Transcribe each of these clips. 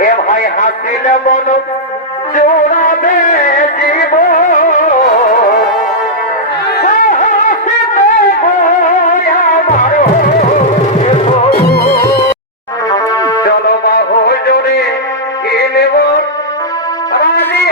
এ ভাই হাসিলে মন জোড়াবে জীব চলো বাহু জোরে কি নেব রাজি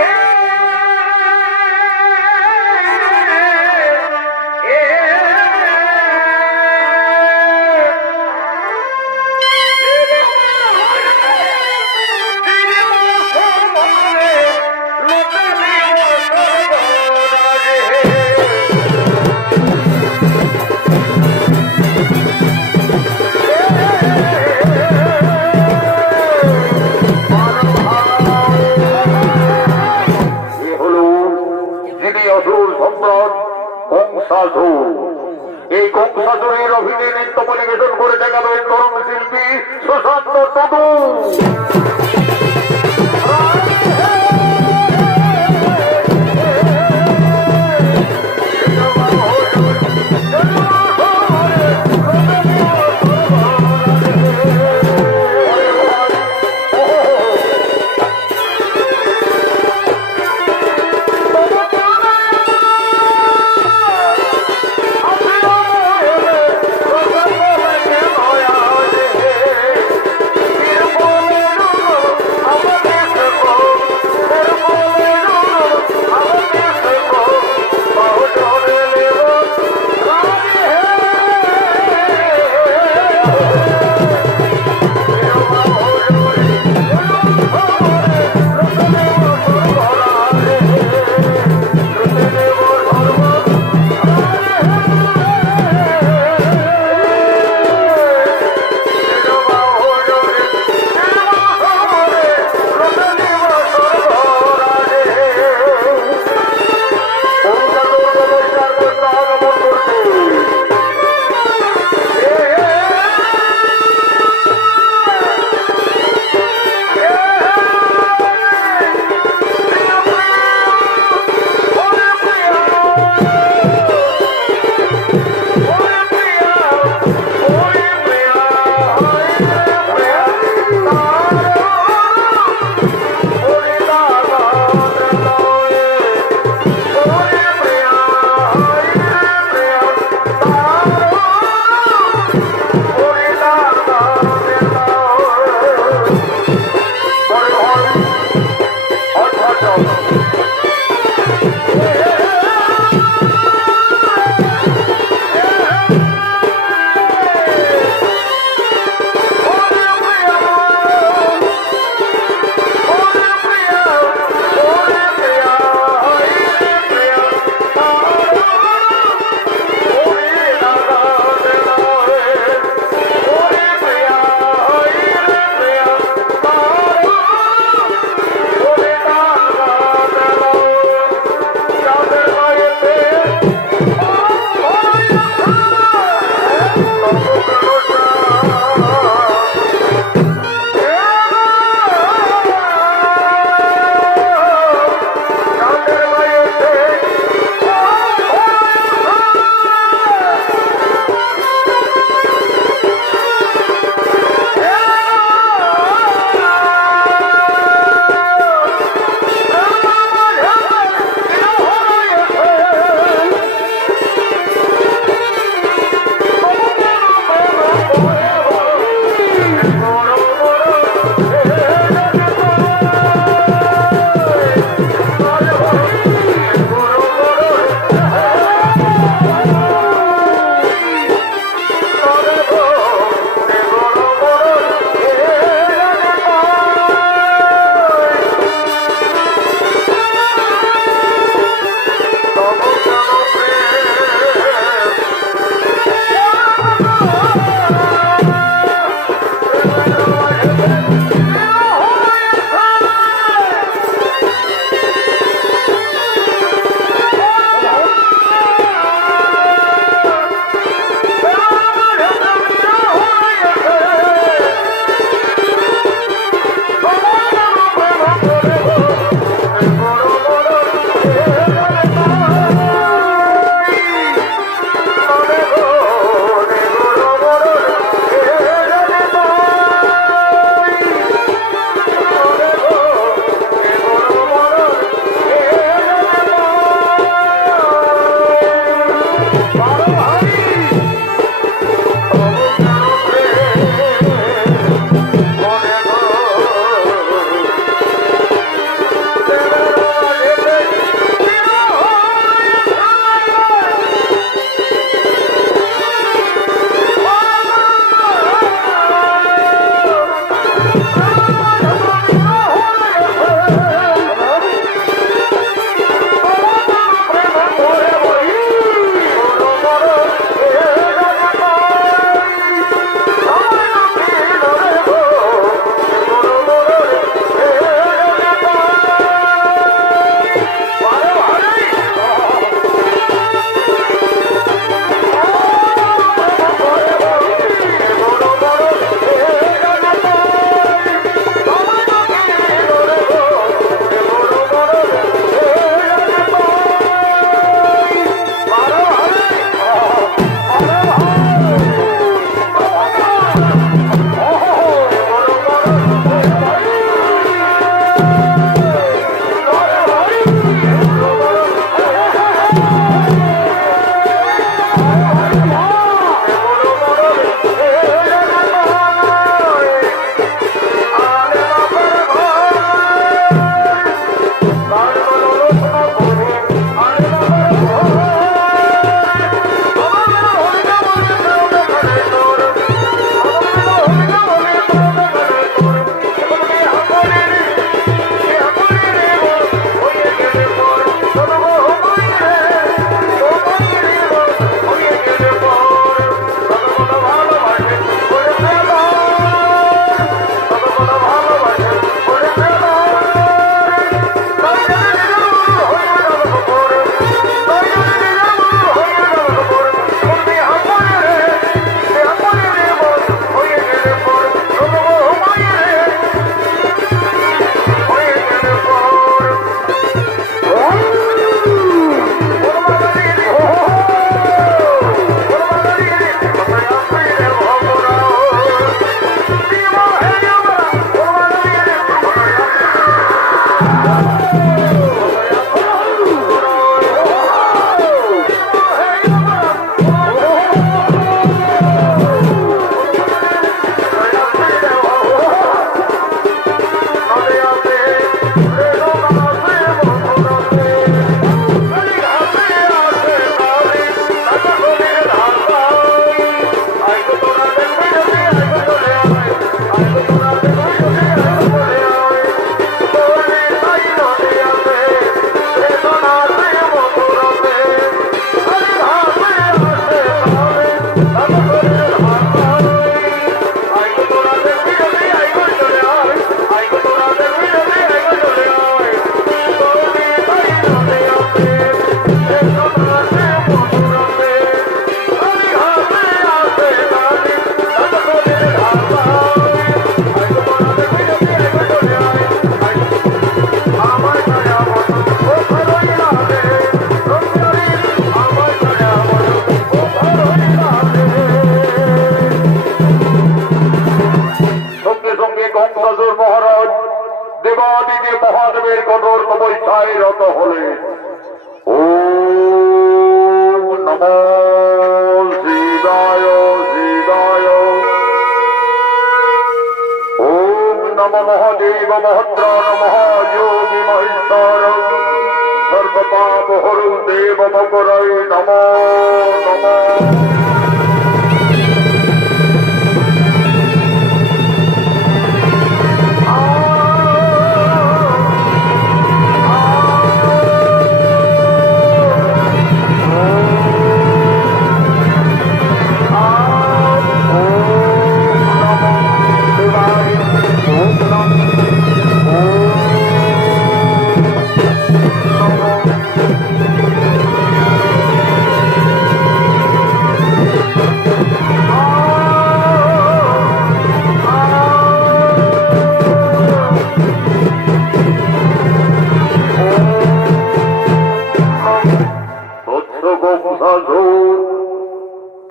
এই কংসাধুরীর অভিনয় নৃত্য পরিবেশন করে দেখাবেন তরুণ শিল্পী সুশান্ত টুডু। দেবাদিদেব মহাদেবের কঠোর তপস্যায় রত হলেন। ॐ नमो शिवाय शिवाय। ॐ नमो महादेव महत्र नमः योगी महेश्वर सर्वपाप हरु देव मकरै नमो नमः।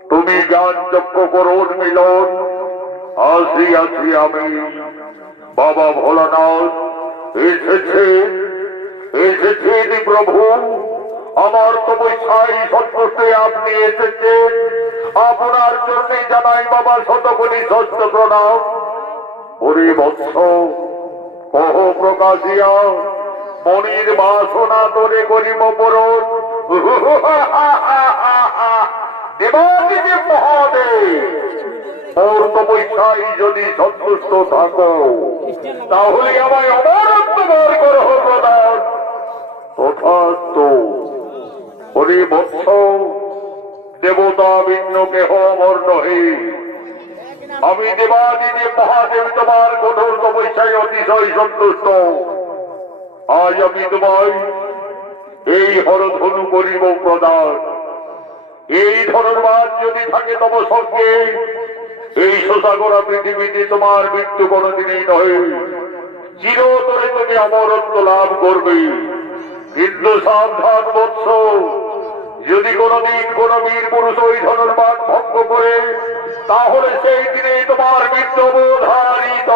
তুমি জ্ঞান যজ্ঞ করুন মিলন আসিয়াছি আমি বাবা ভোলানাথ এসেছেন প্রভু আমার তপস্যায় সন্তুষ্টে আপনি এসেছেন আপনার জন্য জানাই বাবা শতকোটি ষষ্ঠ প্রণাম। ওরে বৎস কহ প্রকাশিয়া মনির বাসনা তোরে করিব পরণ। দেবাদিদেব মহাদেব মোর তপস্যায় যদি সন্তুষ্ট থাকো তাহলে আমায় অমরত্ব বর করহ প্রদান তথাস্তু। ওরে বৎস দেবতা ভিন্ন কেহ অমর নহে আমি দেবাদিদেব মহাদেব তোমার কঠোর তপস্যায় অতিশয় সন্তুষ্ট। আজ আমি তোমায় এই হরধনু করিব প্রদান। এই ধনুর্বাদ যদি থাকে তব সঙ্গে এই শোষাগরা পৃথিবীতে তোমার মৃত্যু কোনদিনই নয় চিরতরে তুমি অমরত্ব লাভ করবে। কিন্তু সাবধান বৎস যদি কোনদিন কোন বীর পুরুষ ওই ধনুর্বাদ ভঙ্গ করে তাহলে সেই দিনে তোমার মৃত্যু বোধারিত।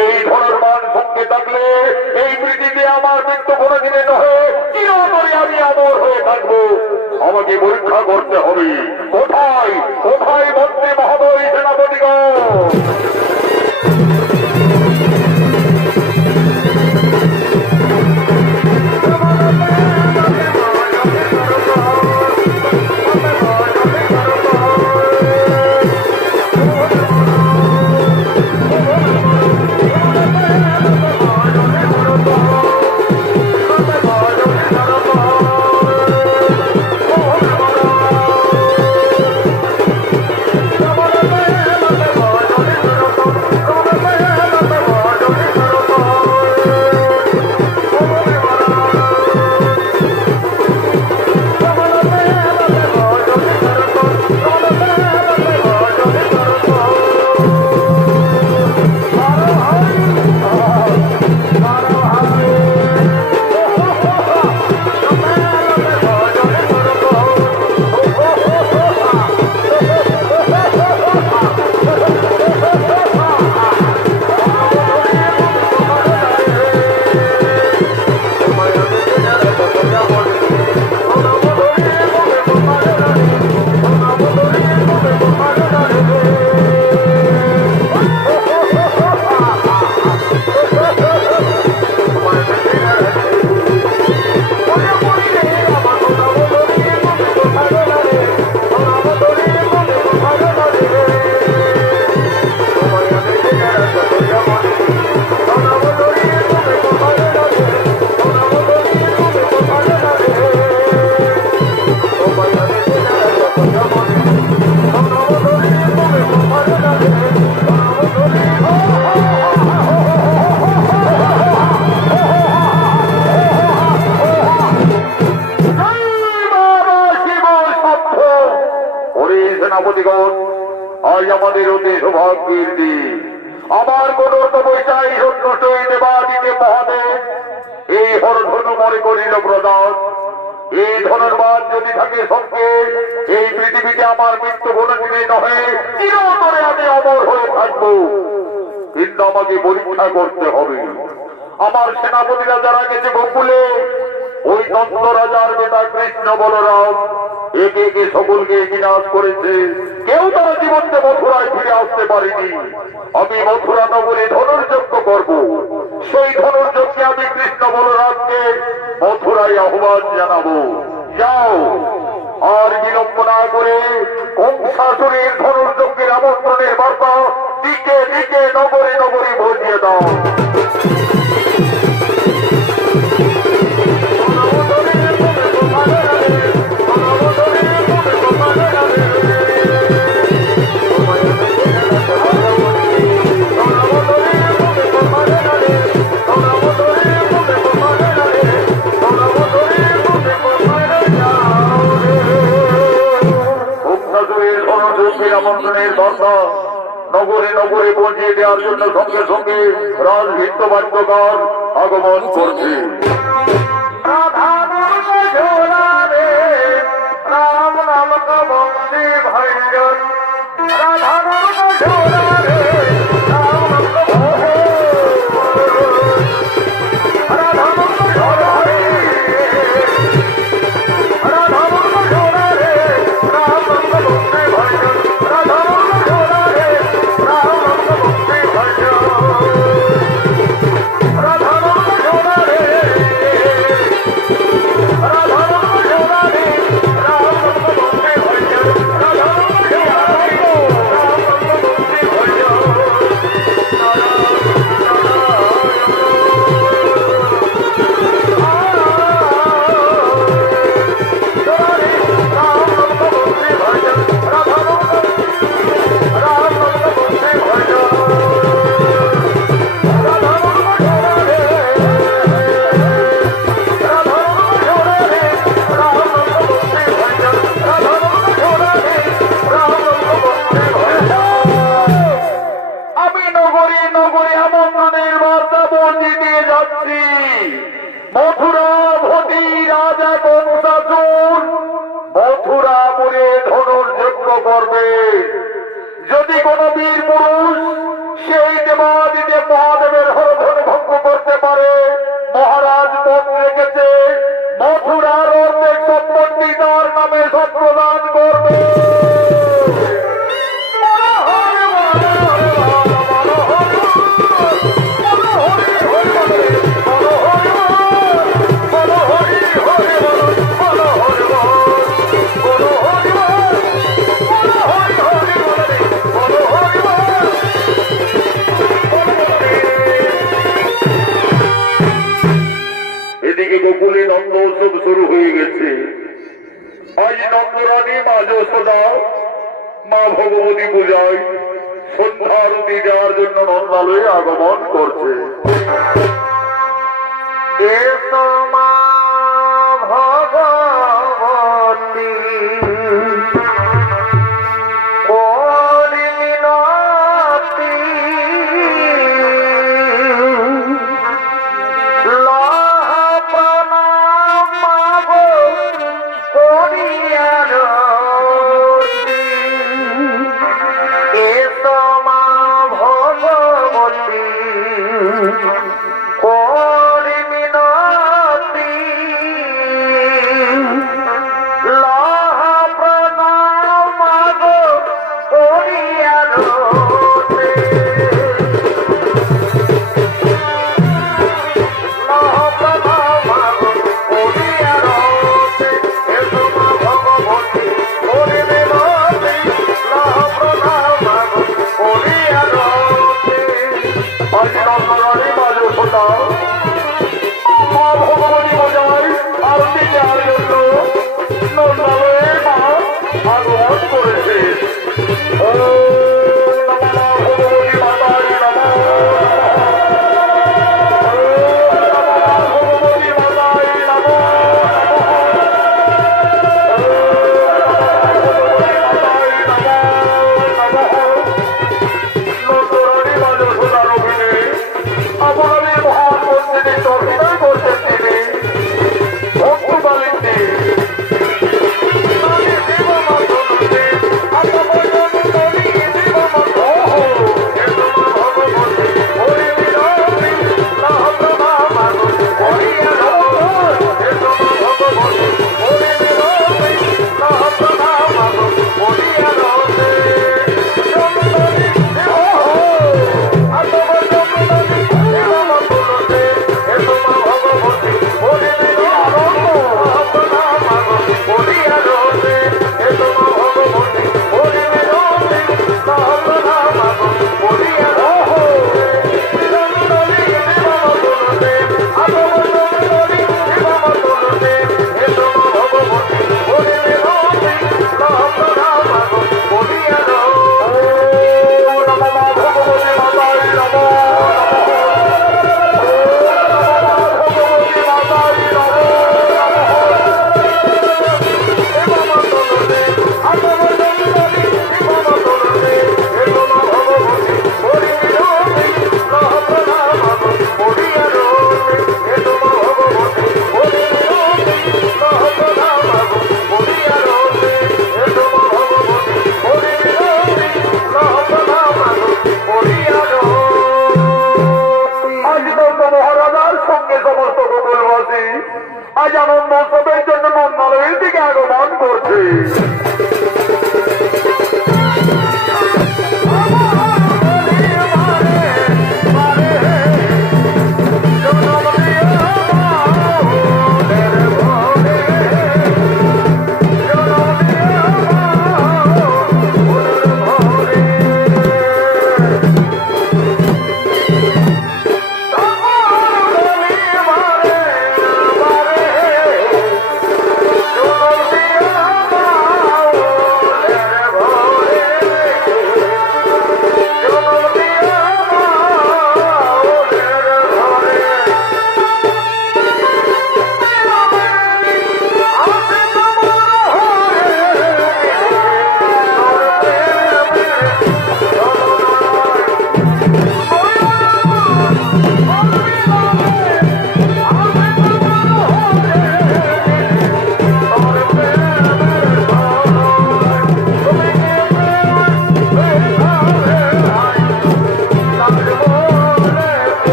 এই ধনুর্বাদ সঙ্গে থাকলে এই পৃথিবীতে আমার মৃত্যু কোনদিনে নহে চিরতরে আমি অমর হয়ে থাকবো। আমাকে পরীক্ষা করতে হবে কোথায় কোথায় মন্ত্রী মহোদয় সেনাপতিগণ। সেনাপতিগণ আজ আমাদের অতি সৌভাগ্যের দিন। আমার কঠোর তপস্যায় সন্তুষ্ট এই দেবাদিকে মহাদেব এই হরধনু মনে করিল প্রদান। এই ধনুর্বাদ যদি থাকে সঙ্গে এই পৃথিবীতে আমার মৃত্যু কোনদিনে নহে, চিরতরে আমি অমর হয়ে থাকবো। কিন্তু আমাকে পরীক্ষা করতে হবে। আমার সেনাপতিরা যারা গেছে গোকুলে, ওই নন্দ রাজার বেটা কৃষ্ণ বলরাম একে একে সকলকে বিনাশ করেছে। কেউ তারা জীবনকে মথুরায় ফিরে আসতে পারেনি। আমি মথুরা নগরে ধনুর্যজ্ঞ করব। সেই ধনুর্যজ্ঞে আমি কৃষ্ণ বলরামকে মথুরায় আহ্বান জানাবো। যাও, আর বিলম্ব না করে কংসাসুরের ধনুর্যজ্ঞের আমন্ত্রণের বার্তা দিকে দিকে নগরে নগরে ভরিয়ে দাও। আমন্ত্রণের দর্শা নগরে নগরে পৌঁছে দেওয়ার জন্য সঙ্গে সঙ্গে রাজভিত্ত বাদ্যকার আগমন করছে। রাম নামক বংশী ভাইজন করবে। যদি কোন বীর পুরুষ সেই দেবাদিদেব মহাদেবের হরধনু ভঙ্গ করতে পারে, মহারাজ মত রেখেছে মথুরার অর্ধেক সম্পত্তি তার নামে সম্প্রদান করবে। গোকুলে নন্দ উৎসব শুরু হয়ে গেছে। আজ নন্দরানী মা যশোদা মা ভগবতী পূজায় সন্ধ্যা আরতি দেওয়ার জন্য নন্দালয়ে আগমন করছে। মা ভগবতী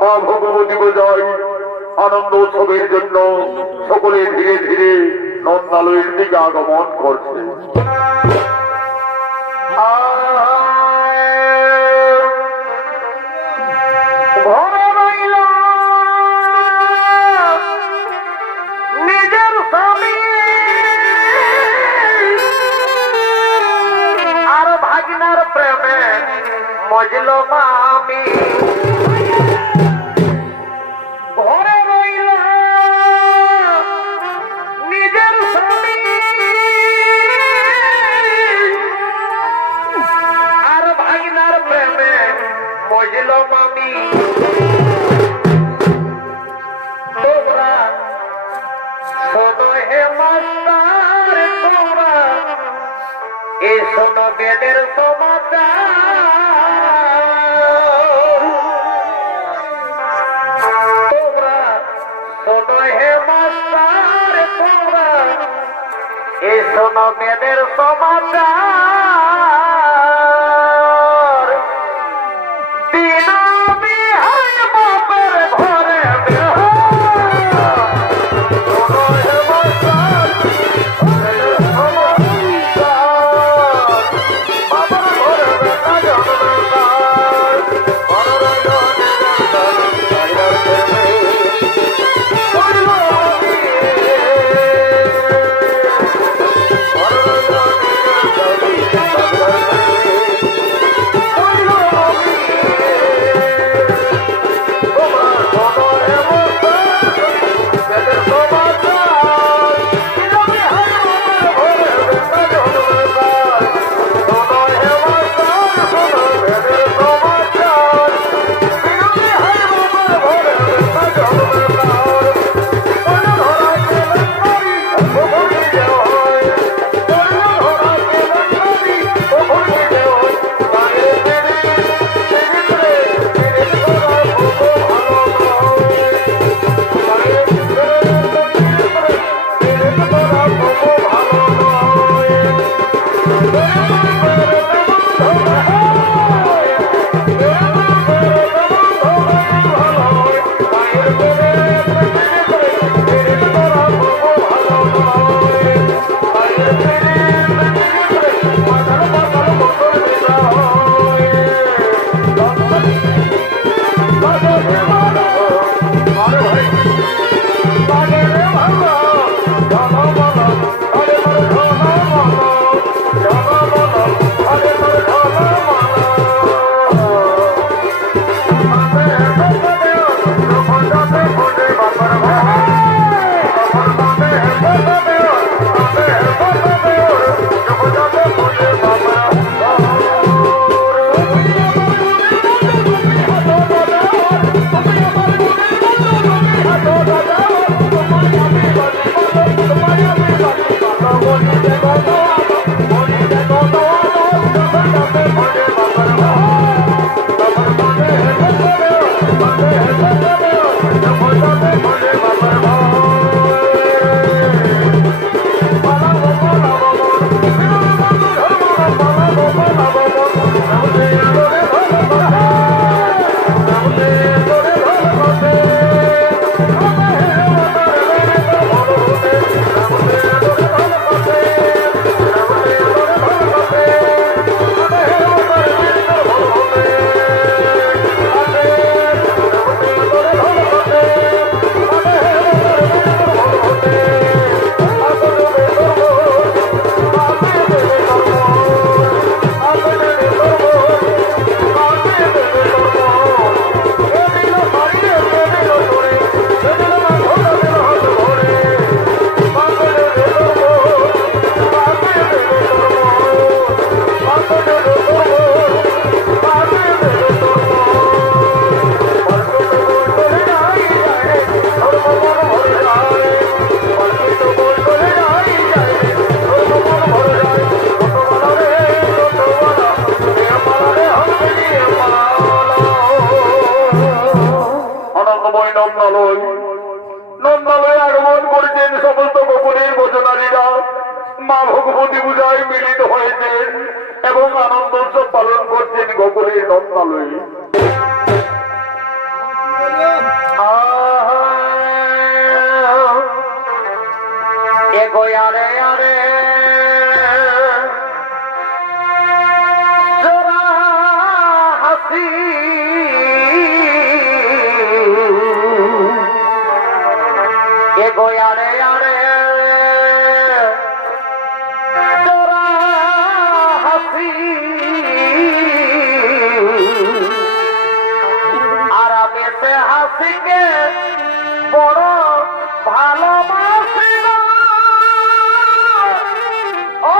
মা ভগবতী বোঝায় আনন্দ উৎসবের জন্য সকলে ধীরে ধীরে নন্দালয়ের দিকে আগমন করছে। নিজের স্বামী আর ভাগিনার প্রেমে মজল মামি ঘরে রইল নিজের স্বামী আর ভাগিনার প্রেমে মজল মামি। তোমরা শোনো হে মাস্টার, তোমরা এই শোনো বেদের সমাচার। তোমরা শোনো হে মাস্টার, তোমরা এই শোনো বেদের সমাচার। দিন বিহাই বাপের ঘরে নগরীর নন্দালয়ী। এগো আরে আরে জোড়া হাসি এগো আরে আরে জোড়া হাসি আর আমি সে হাসিকে বড় ভালোবাসি না। ও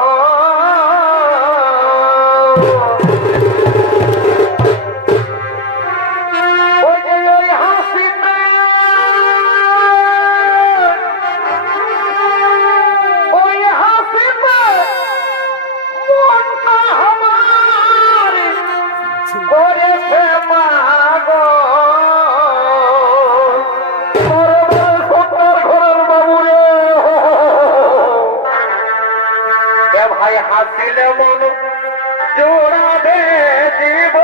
ও ওই যে ওই হাসিতে ওই হাসিতে মনটা আমার করেছে মাগো। সরকার ঘরের বাবু রে, এ ভাই হাসিলে মন জোড়াবে জীব,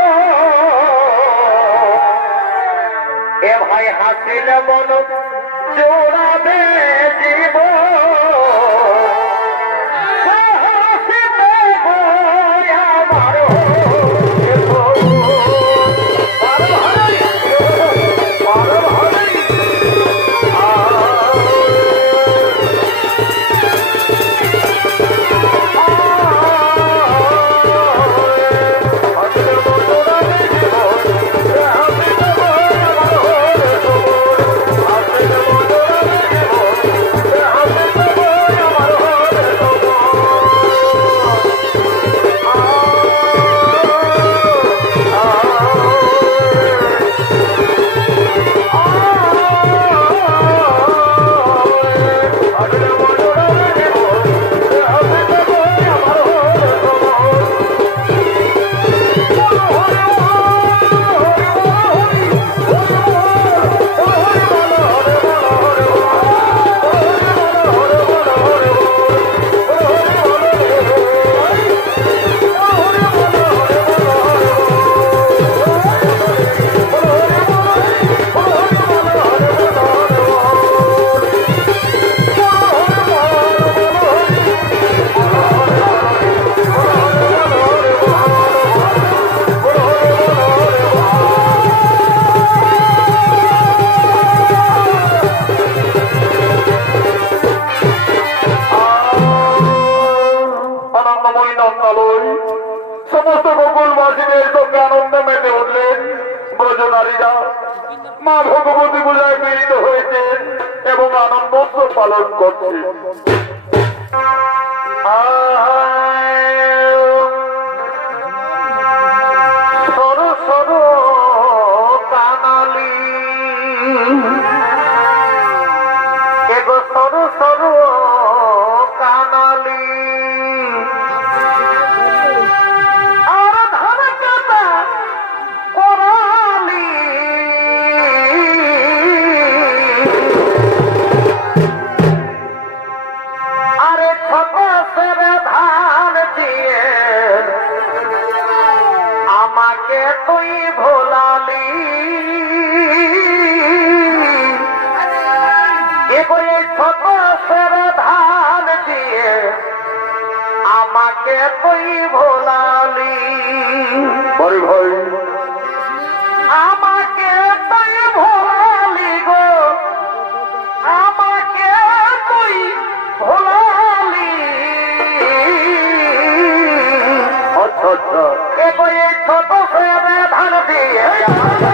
এ ভাই হাসিলে মন জোড়াবে জীব। হাসিতে গো আমার আনন্দময়ী নন্দালয় সমস্ত গোকুলবাসীদের সঙ্গে আনন্দে মেতে উঠলেন। ব্রজ নারীরা মা ভগবতী পূজায় মিলিত হয়েছেন এবং আনন্দ পালন করছেন। সরু সরু কানালি এগো সরু সরু কানালি আর ধান কাটা করালি আরে ছোট সেরে ধান দিয়ে আমাকে তুই ভোলালি এবারে ছোট সেরে ধান দিয়ে আমাকে তুই ভোলালি ভাই ভাই আমাকে তুই ভোলালি গো আমাকে তুই ভোলালি আচ্ছা আচ্ছা এবারে ছোট সেরে ধান দিয়ে আমাকে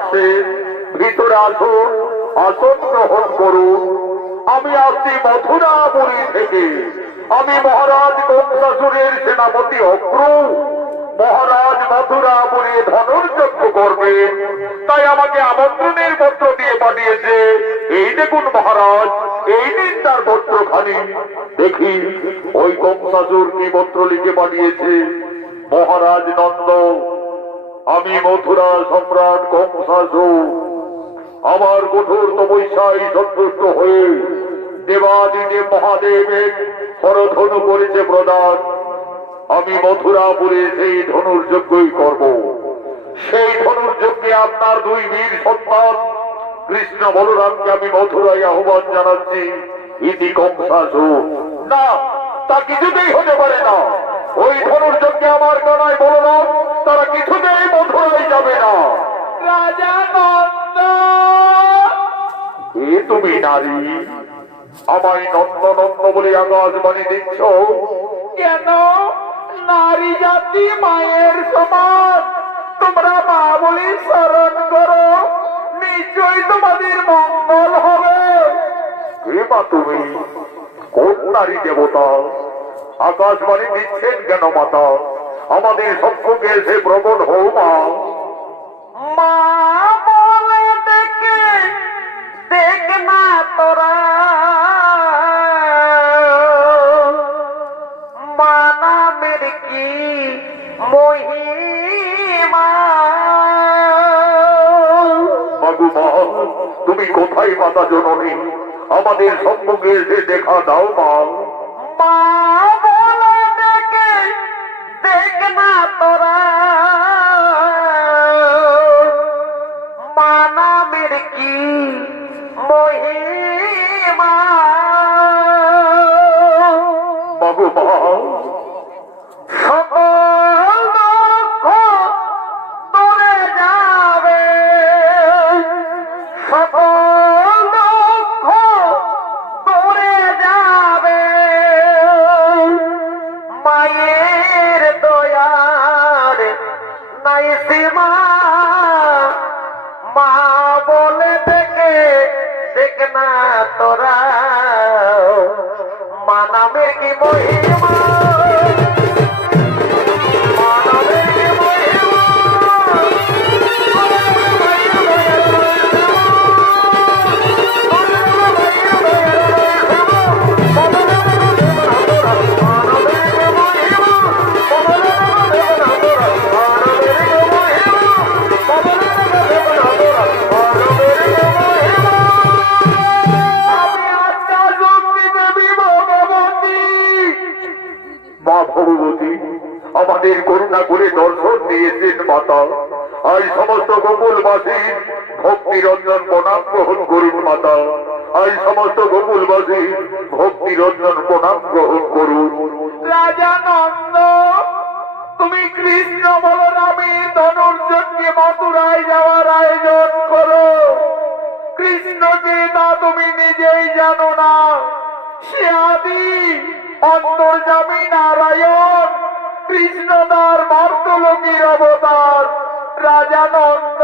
আসছেন, ভিতরে আসুন, আসন গ্রহণ করুন। আমি আসছি মথুরাপুরী থেকে। আমি মহারাজ কংসাসুরের সেনাপতি অক্রু। মহারাজ মথুরাপুরে ধনুর্যজ্ঞ করবেন, তাই আমাকে আমন্ত্রণের পত্র দিয়ে পাঠিয়েছে। এই দেখুন মহারাজ, এই দিন তার পত্রখানি দেখি। ওই কংসাসুর কি পত্র লিখে পাঠিয়েছে? মহারাজ নন্দ, আমি মথুরা সম্রাট কংসাসুর আমার কঠোর তপস্যায় সন্তুষ্ট হয়ে দেবাদিদেব মহাদেবের হরধনু করেছে প্রদান। আমি মথুরাপুরে সেই ধনুর্যজ্ঞই করব। সেই ধনুর্যজ্ঞে আপনার দুই বীর সন্তান কৃষ্ণ বলরামকে আমি মথুরায় আহ্বান জানাচ্ছি। ইতি কংসাসুর। না, তা কিছুতেই হতে পারে না। ওই ধনুর্যজ্ঞে আমার কানাই বলরাম তারা কিছুতেই মথুরায় যাবে না। রাজা নন্দ, এ তুমি নারী, আমায় নন্দ নন্দ বলে আকাশবাণী দিচ্ছ? কেন? নারী জাতি মায়ের সমান, তোমরা মা বলে স্মরণ করো, নিশ্চয়ই তোমাদের মঙ্গল হবে। কে মা তুমি? কোন নারী দেবতা? আকাশবাণী দিচ্ছেন কেন মাতা? আমাদের সম্মুখে এসে প্রকট হও মা। মা বলে ডেকে দেখ না তোরা, মা নামের কি মহিমা। মাগু মা, তুমি কোথায় মাতা জননী? আমাদের সম্মুখে এসে দেখা দাও মা। মা বলে ডেকে দেখ না তোরা, মা নামের কি মহিমা। মাগু মা, সকল দুঃখ দূরে যাবে, সকল দুঃখ দূরে যাবে, মায়ের দয়ার নাই সীমা। মা বলে দেখে দেখ না তোরা, মা নামের কি মহিমা, মা নামের কি মহিমা। মা ভগবতী, আমাদের করুণা করে দর্শন দিয়েছেন মাতা। আজ সমস্ত গোকুলবাসী ভক্তি রঞ্জন প্রণাম গ্রহণ করুন মাতা। আজ সমস্ত গোকুলবাসী ভক্তি রঞ্জন প্রণাম গ্রহণ করুন। রাজা নন্দ, তুমি কৃষ্ণ বলরামের ধনুর্যজ্ঞে মথুরায় যাওয়ার আয়োজন করো। কৃষ্ণকে তা তুমি নিজেই জানো না। সে আদি অন্তর্যামী নারায়ণ, কৃষ্ণ তার মর্তলোকের অবতার। রাজা নন্দ,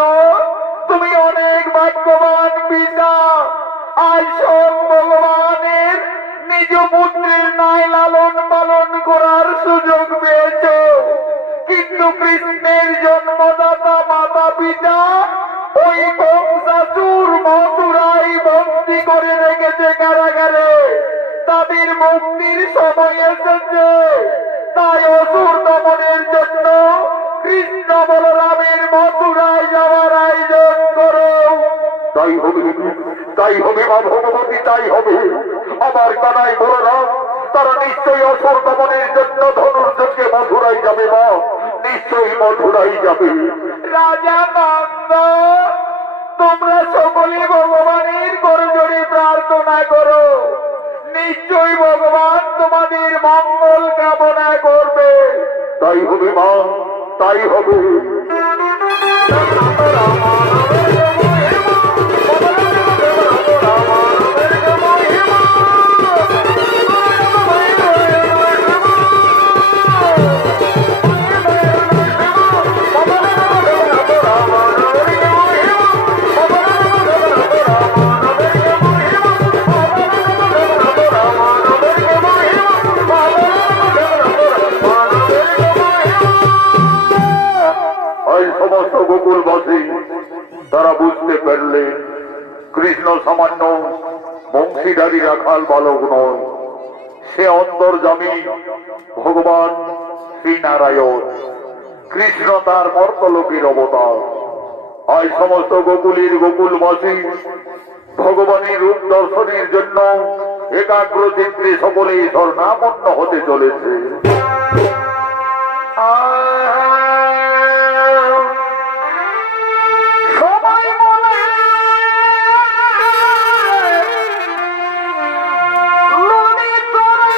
তুমি অনেক ভাগ্যবান পিতা। আজ সব ভগবানের নিজ পুত্রের ন্যায় লালন পালন করার সুযোগ পেয়েছ, কিন্তু কৃষ্ণের জন্মদাতা মাতা পিতা ওই কংসাসুর মথুরায় বন্দী করে রেখেছে কারাগারে। তাদের মুক্তির সময় এসেছে, তাই অসুর দমনের জন্য কৃষ্ণ বলরামের মথুরায় যাওয়ার আয়োজন করো। তাই হবে, তাই হবে মা ভগবতী, তাই হবে। আমার কানাই বলরাম তারা নিশ্চয়ই অসুর দমনের জন্য ধনুর্যজ্ঞে মথুরাই যাবে মা, নিশ্চয়ই মথুরাই যাবে। রাজা নন্দ, তোমরা সকলে ভগবানের করজোড়ে প্রার্থনা করো, নিশ্চয়ই ভগবান তোমাদের মঙ্গল কামনা করবে। তাই হবে মা, তাই হবে। বুঝতে পারলেন কৃষ্ণ সামান্য বংশীধারী রাখাল বালক নয়, সে অন্তর্যামী ভগবান শ্রীনারায়ণ। কৃষ্ণ তার মর্তলোকের অবতার। আজ সমস্ত গোকুলের গোকুলবাসী ভগবানের রূপ দর্শনের জন্য একাগ্র চিত্রে সকলেই স্বর্ণাপন্ন হতে চলেছে। সবাই বলে মনে তোরা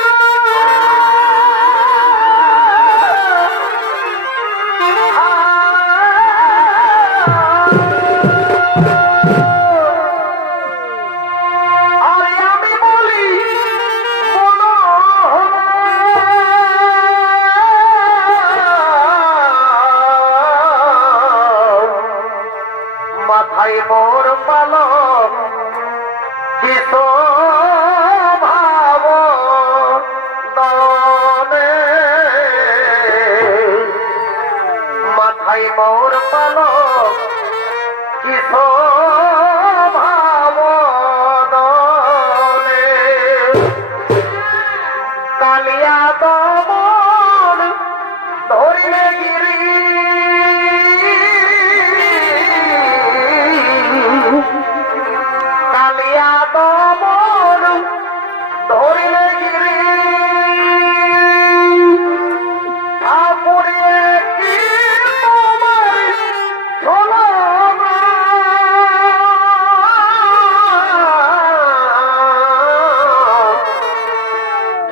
আরে আমি বলি মাথায় মোর পালক কিস ভাব দনে মাথায় মোর পালক কিস ভাব দনে কালিয়া দমন ধরিলে গিরি কালিয়া দমন ধরিলে গিরি ঠাকুরে কি তোমার ছলনা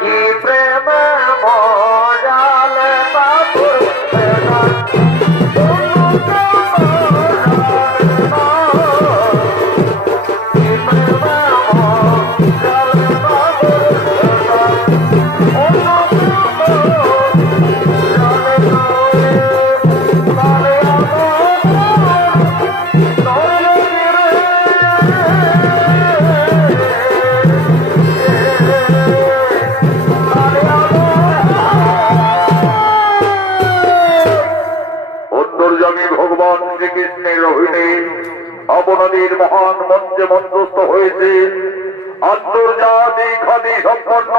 কি প্রেম মজাল বাবুর অন্তর্যামী ভগবান শ্রীকৃষ্ণের অভিনয়ে আপনাদের মহান মঞ্চে মঞ্চস্থ হয়েছে আন্তর্জাতিক খ্যাতি সম্পন্ন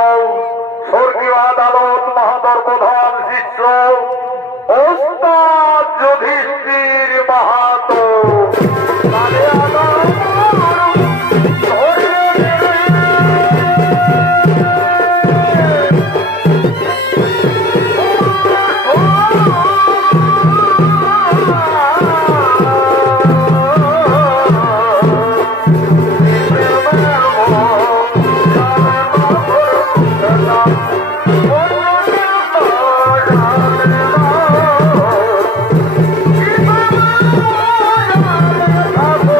স্বর্গীয় আদালত মহাদর প্রধান শিষ্য ওস্তাদ যুধিষ্ঠির মাহাতো। Oh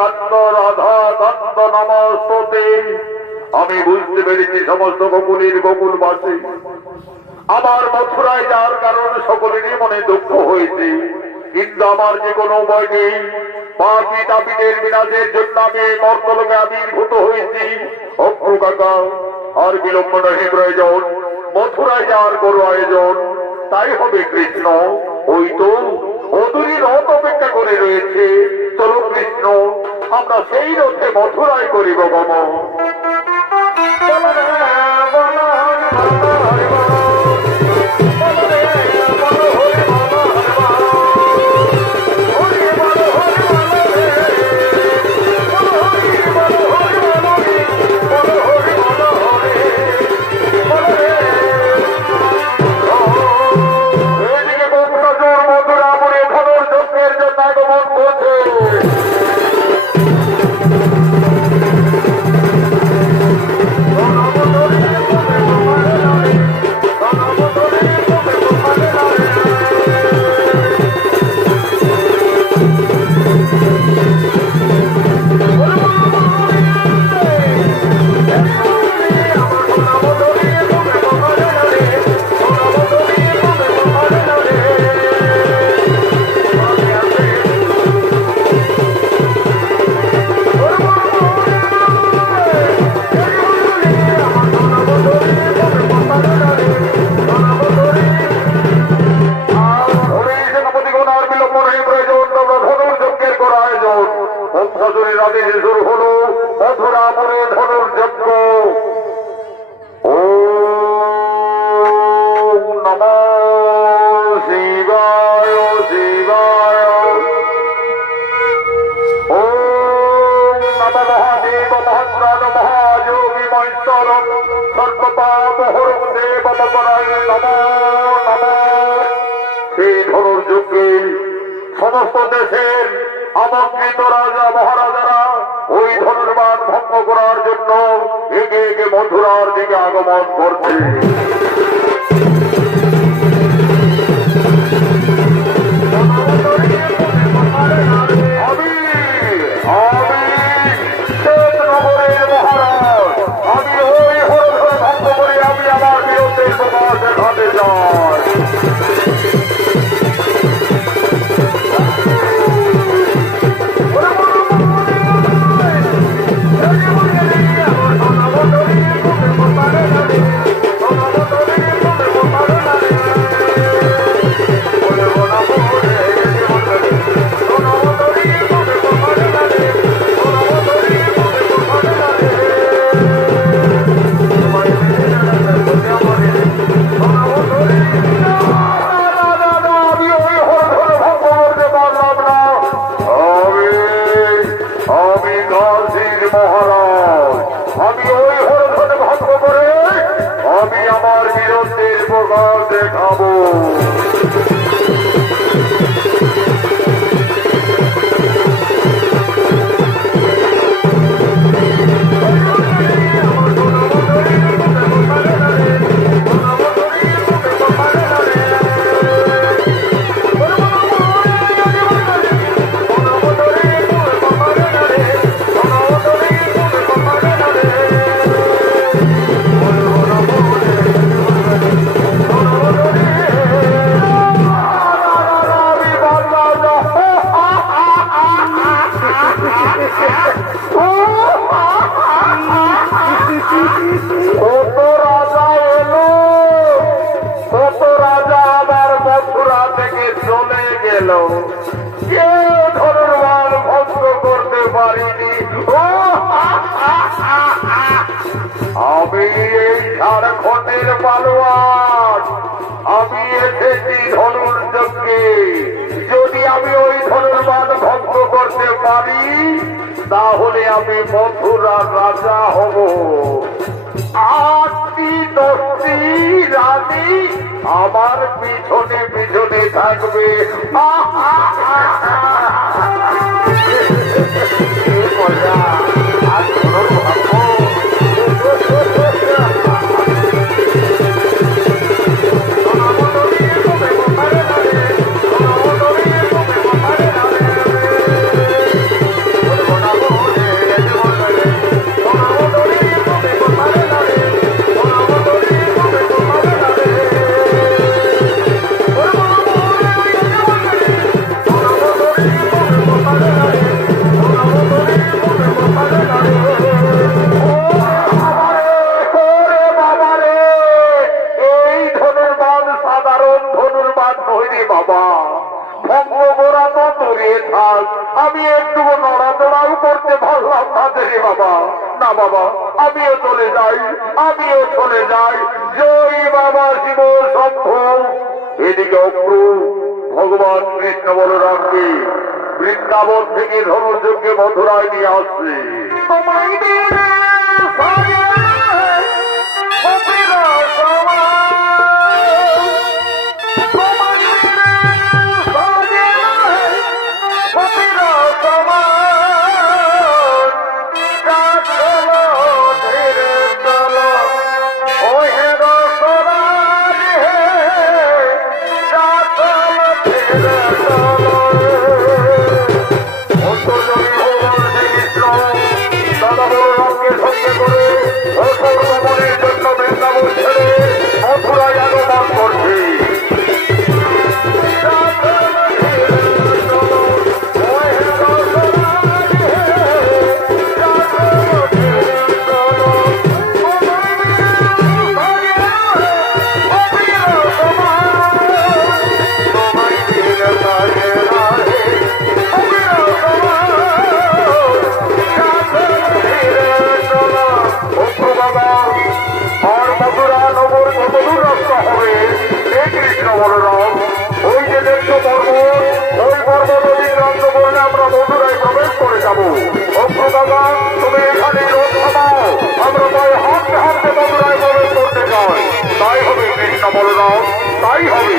কান্ত রাধা কান্ত নমস্তে। আমি বুঝতে পেরেছি সমস্ত গোকুলের গোকুলবাসী আমার মথুরায় যাওয়ার কারণ সকলেরই মনে দুঃখ হয়েছে, কিন্তু আমার যে কোনো উপায় নেই। পাপি তাপিদের বিনাশের জন্য আমি এই মর্তলোকে আবির্ভূত হয়েছি। অপ্রু কাকা, আর বিলম্ব নহে প্রয়োজন, মথুরায় যাওয়ার কোনো আয়োজন তাই হবে কৃষ্ণ। ওই তো অদূরী রথ অপেক্ষা করে রয়েছে। চলো কৃষ্ণ, আমরা সেই রথে মথুরায় করিব গমন। সমস্ত দেশের আমন্ত্রিত রাজা মহারাজারা ওই ধনুর্বাণ ভঙ্গ করার জন্য এগে এগে মথুরার দিকে আগমন করছে। শ্বেতনগরের মহারাজ, আমি ওই হরধর ভঙ্গ করে আমি আমার বিরুদ্ধের প্রকাশ দেখাতে চাই। দেখাবো আমি এই ঝাড়খণ্ডের পালোয়ান, আমি এসেছি ধনুর যজ্ঞে। যদি আমি ওই ধনুর্বাণ ভঙ্গ করতে পারি তাহলে আমি মথুরার রাজা হব। 8টি 10টি রানী আমার পিছনে পিছনে থাকবে। না বাবা, আমিও চলে যাই, আমিও চলে যাই। জয় বাবা শিব শম্ভু। এদিকে অক্রু ভগবান কৃষ্ণ বলরামকে বৃন্দাবন থেকে ধনুর্যকে মথুরায় নিয়ে আসছে। তোমায় দিলে সাজে গোপীরা সমান। তোমায় দিলে সাজে গোপীরা সমান। যা চলো ধীরে চলো ও হে রসরাজ হে। যা চলো ধীরে চলো। অন্তর্জনী ভগবান শ্রীকৃষ্ণ দাদা বলরামকে সঙ্গে করে অসুর দমনের জন্য বৃন্দাবন ছেড়ে মথুরায় আগমন করছে। আর মথুরা নগর কত দূর রাস্তা হবে? হে কৃষ্ণ বলরাম, ওই যে দেখছো পর্বত, ওই পর্বত অতিক্রান্ত করলে আমরা মথুরায় প্রবেশ করে যাবো। অক্রু বাবা, তুমি এখানে রোদ থামাও, আমরা তাই হাঁটতে হাঁটতে মথুরায় প্রবেশ করতে চাই। তাই হবে কৃষ্ণ বলরাম, তাই হবে।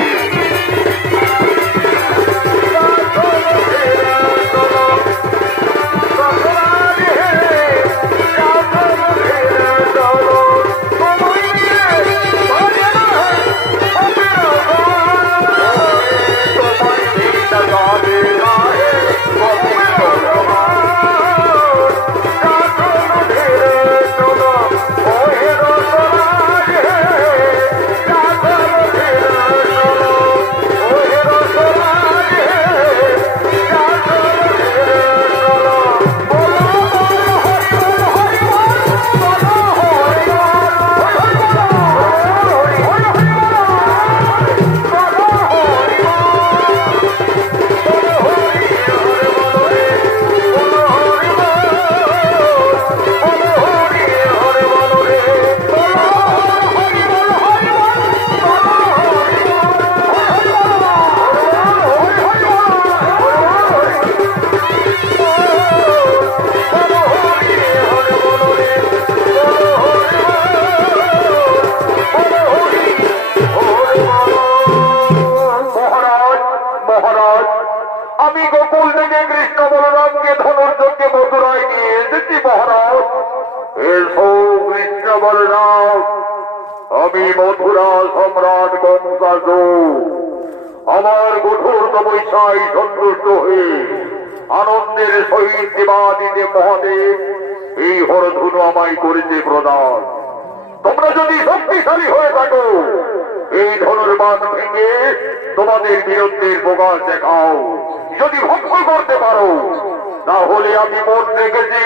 আমি গোকুল থেকে কৃষ্ণ বলরামকে ধনুর্যকে মথুরায় নিয়ে এসেছি মহারাজ। এসো কৃষ্ণ বলরাম, আমি মথুরা সম্রাট কংসাস আমার কঠোর তপস্যায় সন্তুষ্ট হয়ে আনন্দের সহিত দেবাদিদেব মহাদেব এই হরধনু আমায় করেছে প্রদান। তোমরা যদি শক্তিশালী হয়ে থাকো, এই ধনুর্বাণ ভেঙে তোমাদের বীরত্বের প্রকাশ দেখাও। যদি ভক্ত করতে পারো, তাহলে আমি মন রেখেছি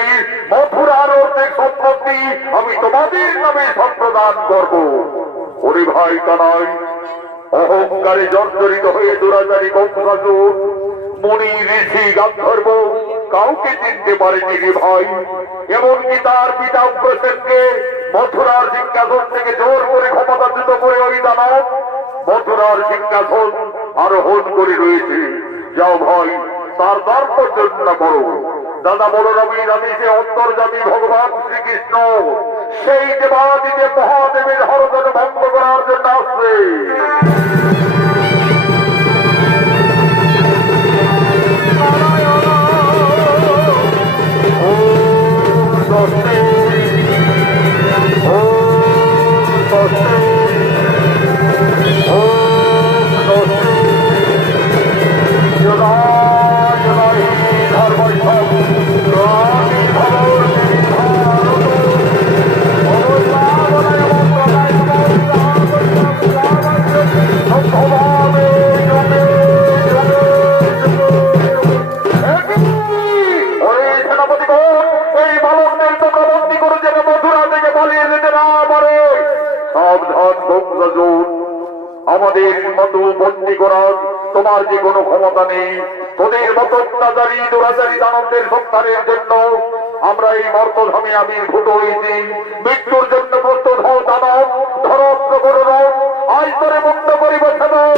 মথুরার অর্ধেক সম্পত্তি আমি তোমাদের নামে সম্প্রদান করব। ওরে ভাই কানাই, অহংকারে জর্জরিত হয়ে দুরাচারী কংসাসুর মুনি ঋষি গান্ধর্ব কাউকে চিনতে পারেনি রে ভাই। এমনকি তার পিতা উগ্রসেনকে মথুরার সিংহাসন থেকে জোর করে ক্ষমতাচ্যুত করে ওই দানব মথুরার সিংহাসন আরোহণ করে রয়েছে। যাও ভাই, তার দ্বার পর্যন্ত করো। দাদা বলরামের আদেশে অন্তর্যামী ভগবান শ্রীকৃষ্ণ সেই দেবাদিদেব মহাদেবের হরদন ভঙ্গ করার জন্য আসছে। আমাদের মতো বন্দী করার তোমার যে কোনো ক্ষমতা নেই। তোদের মতো অত্যাচারী দুরাচারী দানবদের সংহারের জন্য আমরা এই মর্তধামে আবির্ভূত হয়েছি। মৃত্যুর জন্য প্রস্তুত হও দানব, ধরো প্রকরণ, আজ করে মুক্ত করিবে সাধন।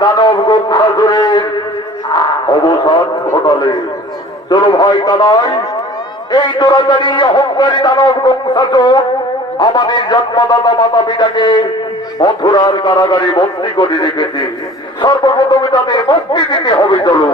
দানব গঙ্গাধরের অবসান ঘটালে। চলো ভাই কানাই, এই চোরাচারী অহংকারী দানব গঙ্গাধর আমাদের জন্মদাতা মাতা পিতাকে মথুরার কারাগারে বন্দী করে রেখেছে। সর্বপ্রথমে তাদের মুক্তি দিতে হবে। চলো।